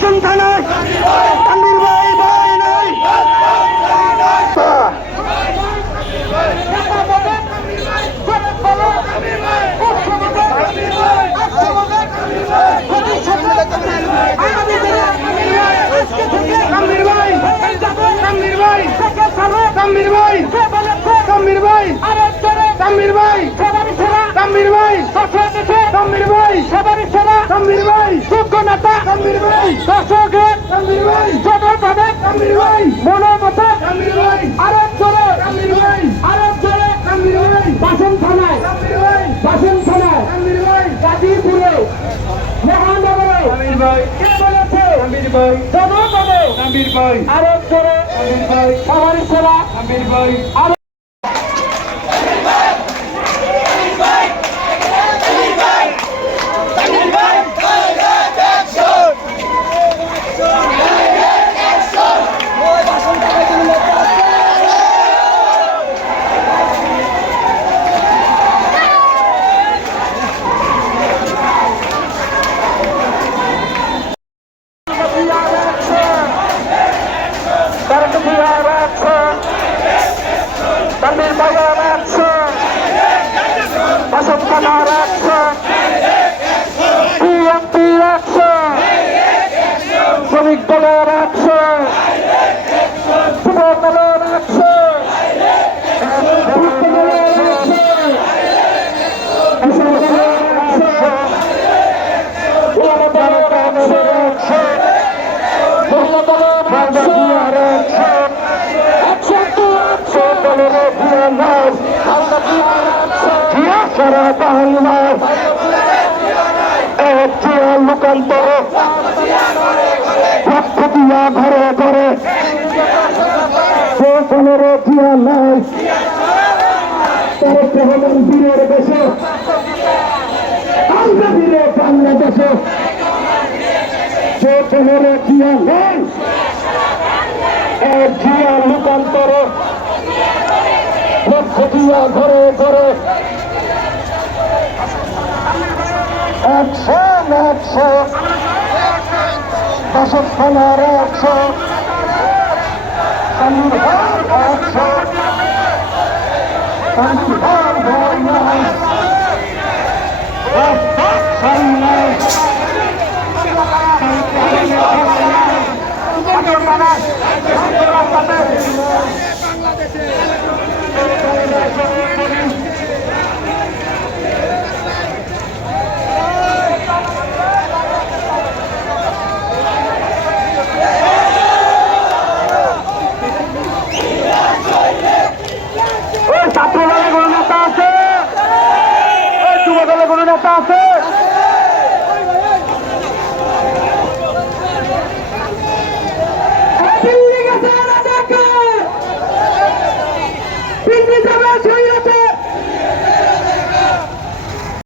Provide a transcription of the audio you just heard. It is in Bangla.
বাসন থানায় তানভীর ভাই ভাই নাই তানভীর ভাই ভাই ভাই ভাই ভাই তানভীর ভাই যোগ্য নেতা তানভীর ভাই দর্শকের তানভীর ভাই জনভাবে তানভীর ভাই মনোমতে তানভীর ভাই আরেক জোরে তানভীর ভাই আরেক জোরে তানভীর ভাই বাসন থানায় তানভীর ভাই বাসন থানায় তানভীর ভাই গাজীপুরে মহানগরে তানভীর ভাই কে বলেছে তানভীর ভাই জনভাবে তানভীর ভাই আরেক জোরে তানভীর ভাই সবার সেরা তানভীর ভাই বাজার একশো বসন্ত নার একশো বিএনপি একশো শ্রমিক দলের একশো যুব দলের একশো মহিলা দলের একশো الناس يا شرف الناس اهتيا لقلب وقتيا ঘরে। ঘরে সকলের জিয়া নাই। তারেক রহমান বীরের দেশে আমরা বীরে বাংলাদেশে সকলের জিয়া দিয়া ঘরে ঘরে অ্যাকশন অ্যাকশন দশক থানার অ্যাকশন সংবিধান অ্যাকশন সংবিধান ভয় নেতা আছে?